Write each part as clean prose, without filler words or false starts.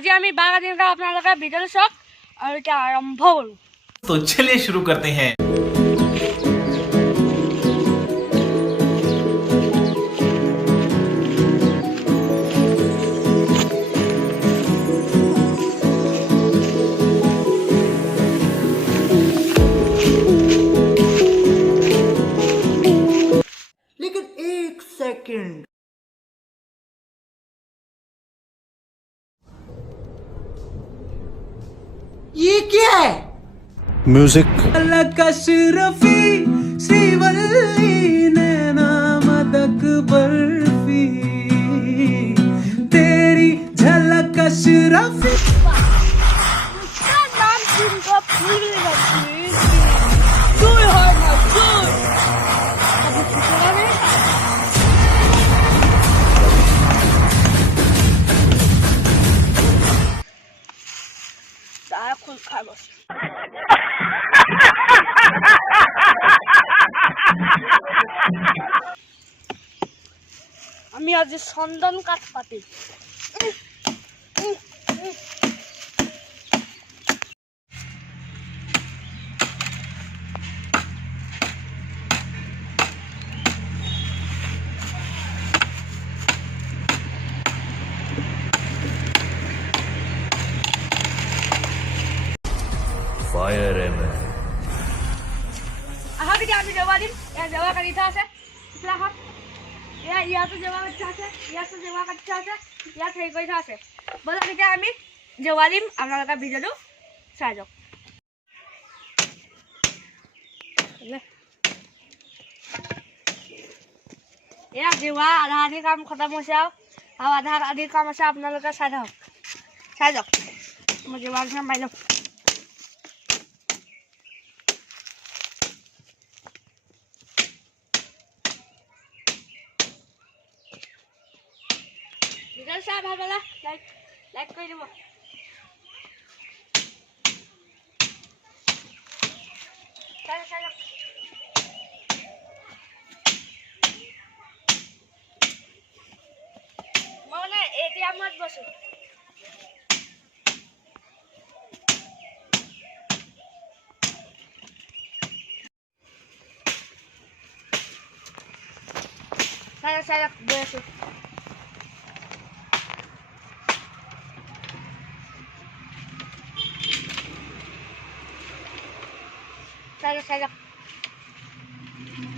আজি আমি বাঘ দিনকা আপোনালোকে ভিডিঅ' চাওক আৰু এতিয়া আৰম্ভ কৰো। तो चलिए शुरू करते हैं। लेकिन एक सेकंड, ये क्या है? म्यूजिक कशरफी श्रीवल्ली नैना मदक बर्फी तेरी झलक अशरफी। नाम सुनकर फूल लगी दूर हो ना दूर अभी सुना नहीं सारा खुल खा बस আমি আজি চন্দন কাঠ পাতি फायर है मैं। আহা কি আমি জবা দিম এ জবা কাটি থোৱা আছে ইফালে আহক ইয়াতো জবা কাটি থোৱা আছে ইয়াতো জবা কাটি থোৱা আছে ইয়াত হেৰি কৰি থোৱা আছে ব'লক এতিয়া আমি জবা দিম আপোনালোকে ভিডিঅ'টো চাই যাওক এয়া জবা আধা আধি কাম খতম হৈছে আৰু আধা আধি কাম আছে আপোনালোকে চাই যাওক মই জবা কিছুমান পাই যাম ভিডিঅ' চাই ভাল পালে লাইক কৰি দিব চাই যাওক মই মানে এটিএমত বসো চাই যাওক গৈ আছো চাই যাওক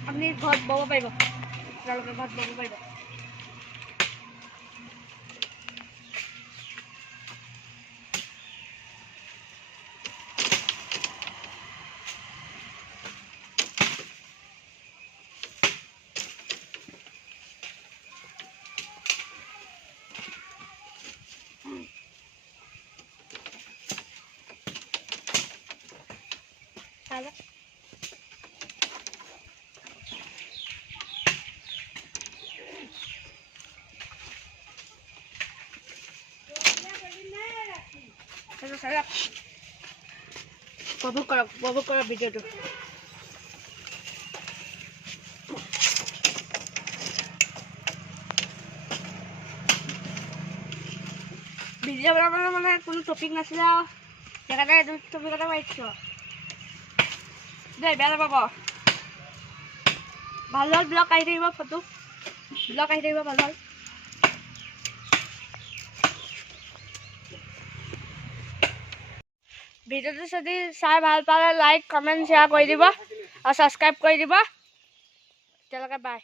আপুনি ঘৰত বব পাৰিব আপোনালোকে ঘৰত বব পাৰিব চাই যাওক উপভোগ কৰা ভিডিঅ'টো ভিডিঅ' বনাবলৈ মানে কোনো টপিক নাছিলে আৰু সেইকাৰণে এইটো টপিক এটা মাৰিছোঁ দেই বেয়া নাপাব ভাল ভাল ব্লগ আহি থাকিব ফটো ব্লগ আহি থাকিব ভাল ভাল ভিডিঅ'টো যদি চাই ভাল পালে লাইক কমেণ্ট শ্বেয়াৰ কৰি দিব আৰু ছাবস্ক্ৰাইব কৰি দিব এতিয়ালৈকে বাই